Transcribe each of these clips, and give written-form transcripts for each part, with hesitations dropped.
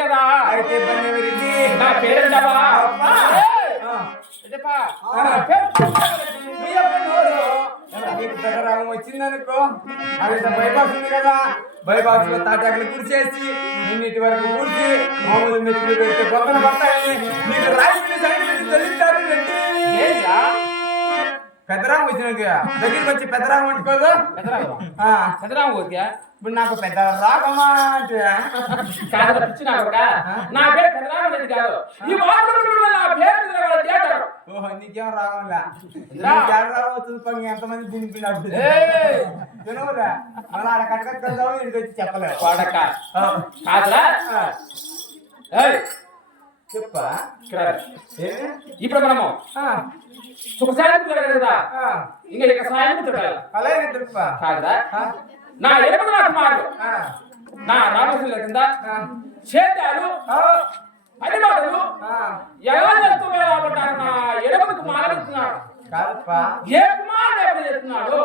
కదా అయితే నా పేరు వచ్చిందనుకో అది బైపాస్ ఉంది కదా బైపాస్ లో తాటాకులు కుడిచేసి నిన్నిటి వరకు ఊడ్చి మామూలు మెతుకులు పెడితే గొప్పన పడతాయని నీకు రాయి తెలుస్తారు పెద్దరాము వచ్చినాక దగ్గరికి వచ్చి పెద్దరాము వండుకోదు పెద్దరాము ఓకే ఇప్పుడు నాకు పెద్ద రాకమ్మా అంటే నా పేరు పెద్దరాము రెడ్డి కాదు ఓహో నీకేం రాగంలా రావచ్చు పని ఎంతమంది తినిపినప్పుడు తినవురా మళ్ళీ ఆడ కట్టకట్టుకుందాము ఇంటికి వచ్చి చెప్పలేదు చెప్పా ఇప్పుడు మనము సుఖసాయం కదా ఇంకా ఇక సాయం అలాగే తెలుపా కాదా నా ఎడమ కుమారుడు నా రామసుల కింద చేతాలు పది మాటలు ఎలా చేస్తున్నాడు నా ఎడమ కుమారుడు ఏ కుమారుడు ఎప్పుడు చేస్తున్నాడు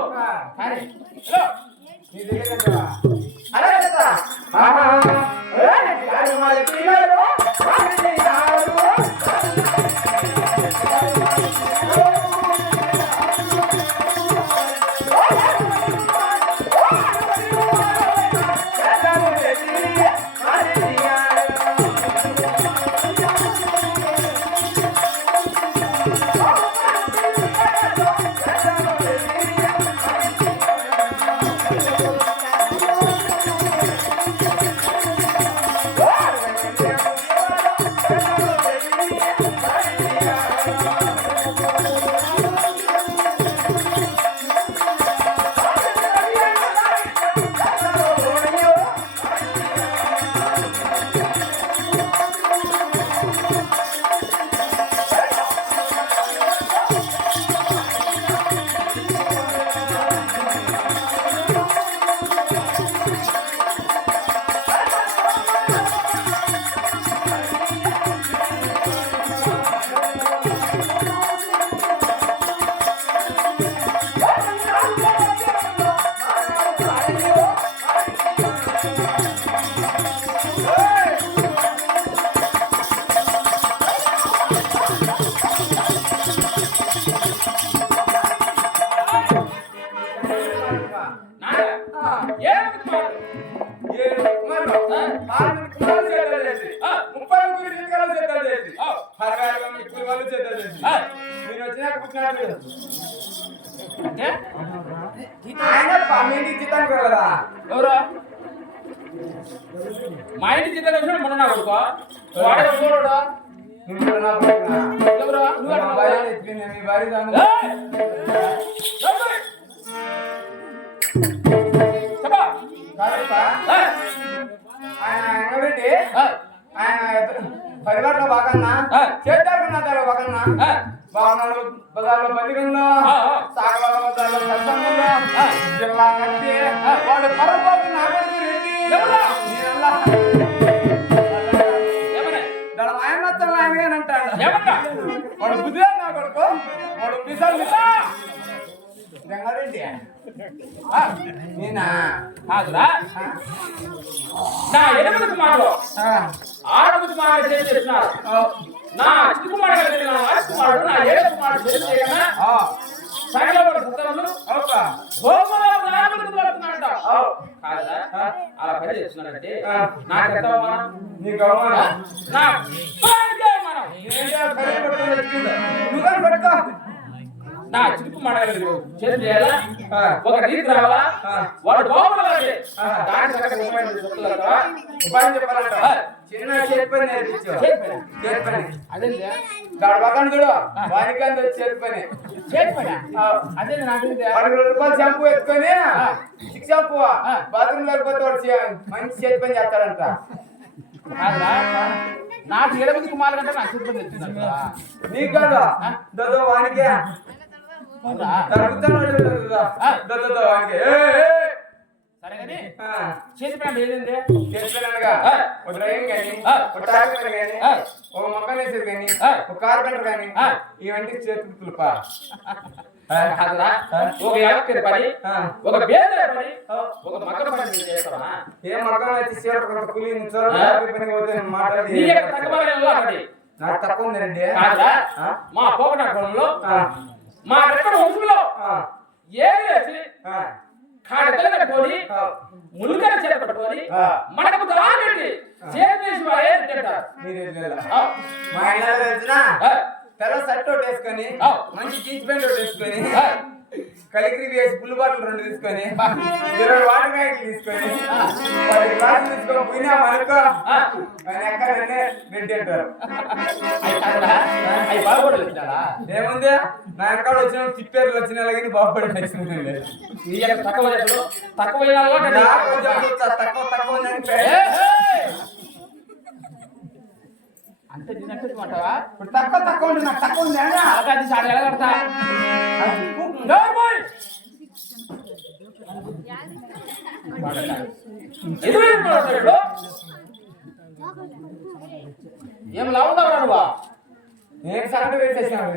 మా ఇంటి జీతం వచ్చిన మొన్న నా కొడుకో పరివారంలో బాగన్నా చేద్దాం బాగన్నా బజార్లో బతికన్నా సాగవాళ్ళ బజార్లో సత్సంగంలో జిల్లా కట్టి వాడు పరపోతు నా కొడుకు రెడ్డి దాని ఆయన ఆయనగానంటాడు వాడు బుద్ధిగా నా కొడుకు వాడు పిసాలు రంగారెడ్డి నేనా కాదురా నా ఎనిమిది కుమారుడు ఆరు కుమారుడు చేస్తున్నారు నా కుమారుడు నా ఏడు కుమారుడు చేస్తున్నా అలా పని చేస్తున్నాడంటే నాకెంత నా చిరుపు మాడగలదు చేయాలా ఒక రీతి రావాలా వాడు బాగుండాలి ఉపాయం చెప్పాలంట చిన్న చేతిపని నేర్పించు అదే గడపకండి చూడు వారికి చేతిపని అదే నాకు 10 రూపాయలు షాంపూ ఎత్తుకొని సిక్స్ షాంపూ బాత్రూమ్ లేకపోతే వాడు మంచి చేతిపని చేస్తాడంట నాకు 7 కుమారులు కంటే నాకు చిరుపని తెచ్చిందంట నీకు కాదు దొద్దు వానికే సరే కానీ చేతి పని ఏదండి చేతిగా ఒక డ్రైవింగ్ కానీ ఒక ట్రాక్టర్ కానీ ఒక మొక్కలు వేసేది కానీ ఒక కార్పెంటర్ కానీ ఇవన్నీ చేతులు కాదురా ఒక యాక్టర్ పని ఒక బేదల పని ఒక మగ్గం పని చేస్తావా ఏ మగ్గం అయితే చేత కూలి మాట్లాడి నాకు తక్కువ ఉందండి మా పోగొట్టడంలో మా రెక్కడ వంశంలో ఏది వేసి కాడకలు కట్టుకొని ములుగర చేత పట్టుకొని మనకు దాగండి చేసి వాడే తింటారు మా ఆయన తెల్ల షర్ట్ ఒకటి వేసుకొని మంచి జీన్స్ ప్యాంట్ ఒకటి వేసుకొని కలిగిరి వేసి పుల్లు బాటలు 2 తీసుకొని 20 వాటర్ ప్యాకెట్లు తీసుకొని 10 గ్లాసులు తీసుకొని పోయినా మనకు ఎక్కడనే రెడ్డి అంటారు ఏముంది నా ఎక్కడ వచ్చిన తిప్పేర్లు వచ్చిన కానీ బాగుపడి నచ్చింది తక్కువ అంతే తిన్నట్టుమంటావా ఇప్పుడు తక్కువ ఉంది నాకు తక్కువ ఉంది అలాగే సార్ ఎలా కడతా ఏం లావుతావరా నువ్వు నేను సగటు వేసేసాను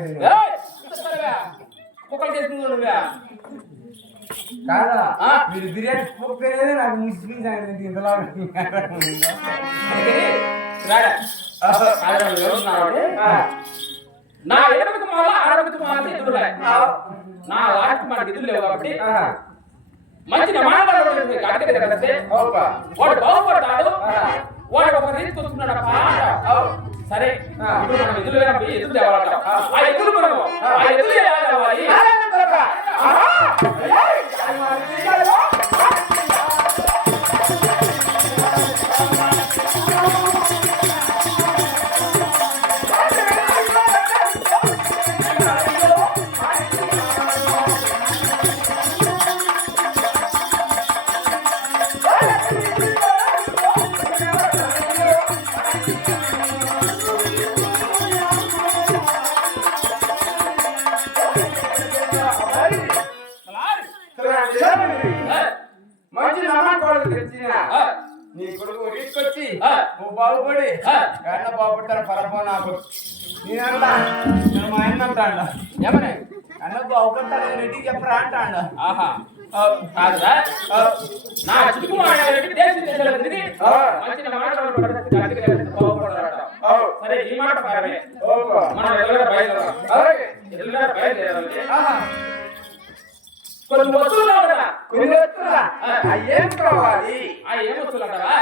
కుక్కలు చేసుకున్నావు నువ్వే కాదా మీరు బిర్యానీ పోకపోయినా నాకు ముసిపించాను ఇంతలో నా ఎడమకు మాల ఆడమకు మాల ఎదురు నా లాస్ట్ మనకి ఎదురు లేవు కాబట్టి మంచి మాట్లాడే కలిస్తే వాడు బాగుపడతాడు వాడు ఒక రీతి కూర్చున్నాడు సరే ఇప్పుడు మనం ఎదురు తేవాలంట ఆ ఎదురు మనము ఆ ఎదురు మంచి నమ్మకం తెచ్చిన నీ కొడుకు తీసుకొచ్చి నువ్వు బాగుపడి ఎట్లా బాగుపడతాను పరపో నాకు నేనంటా నేను మా ఆయన అంటాడు ఏమన్నా అన్న బాగుపడతాను రెడ్డి చెప్పరా అంటాడు ఆహా కాదురా నా చిక్కు మాట్లాడి మంచి మాట్లాడు సరే ఈ మాట మనం బయలుదేరాలి కొన్ని వస్తువులు కొన్ని వస్తువులా ఏం కావాలి ఏం వస్తువులు అంటారా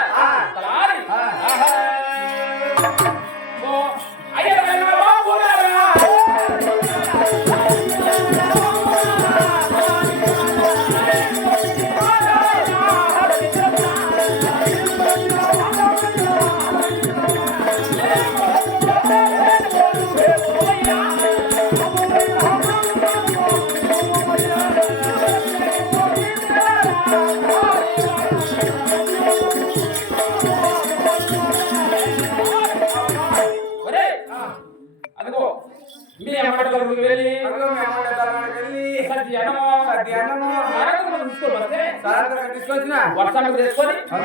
వర్షాలు చేసుకొని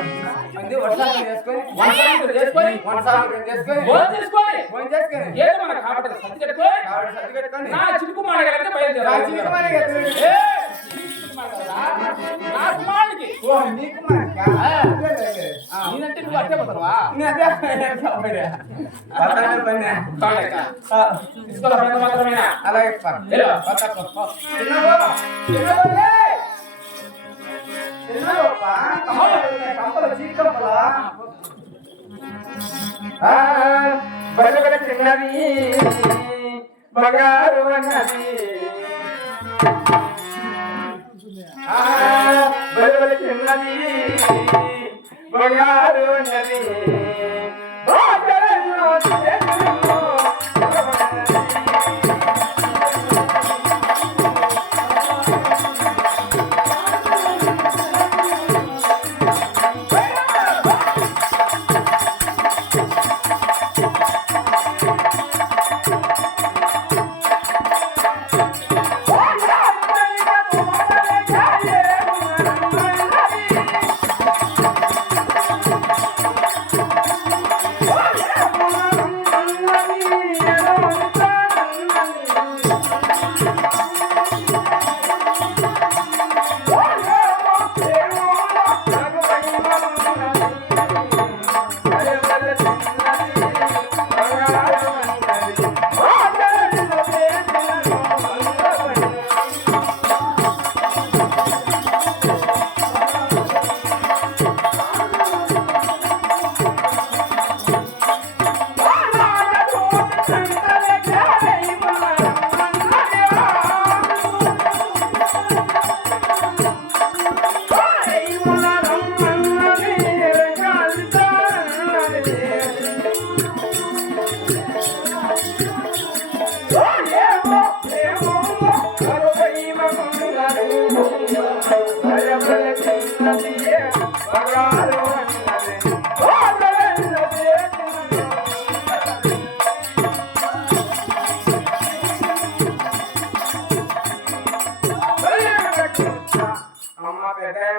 నా చిలుకు మాడగలంటే బయలుదేరాలి నేనంటే నువ్వు అట్టే పోతావా అలాగే బలబల చిన్నది బంగారు అన్నది బలబల చిన్నది బంగారు అన్నది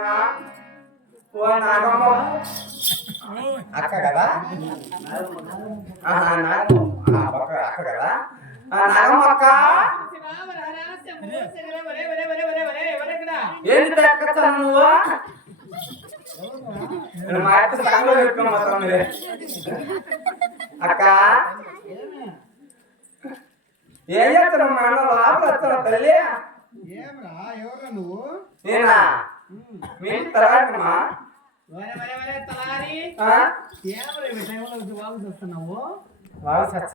ఏమా ఓ నాగమ్మ అక్క కదా అక్క కదా నాగమ్మ అక్క ఏంటి అక్క నువ్వు మా అక్క సంగలో పెట్టుకున్నా మాత్రం మీరే అక్క ఏం చేస్తున్నావు మా అన్న లోపల వస్తున్నావు తల్లి నేనా మీ తలాడమ్మా తలారి